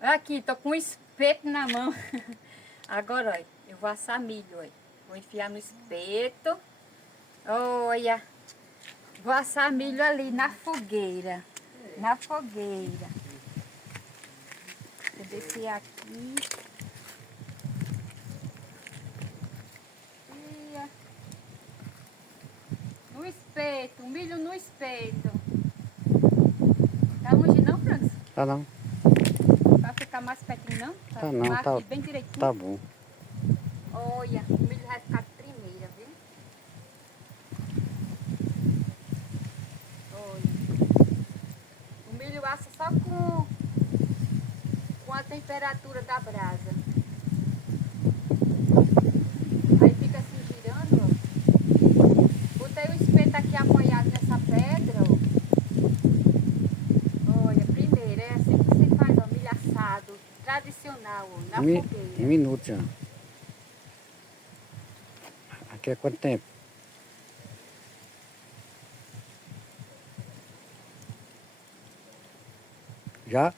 Aqui, tô com um espeto na mão. Agora, olha, eu vou assar milho, olha. Vou enfiar no espeto. Olha. Vou assar milho ali na fogueira. Na fogueira. Vou descer aqui. E, no espeto, milho no espeto. Tá longe não, Francis? Tá não. Vai ficar mais pertinho não? Tá não, tá, Aqui bem direitinho. tá bom. Olha, o milho vai ficar de primeira, viu? Olha. O milho assa só com a temperatura da brasa. Aí fica assim girando, ó. Botei o espeto aqui apoiado nessa pedra, ó. Olha, primeiro, é assim que você faz, ó, milho assado, tradicional, ó, na Um fogueira. minuto já. Aqui é quanto tempo? Já?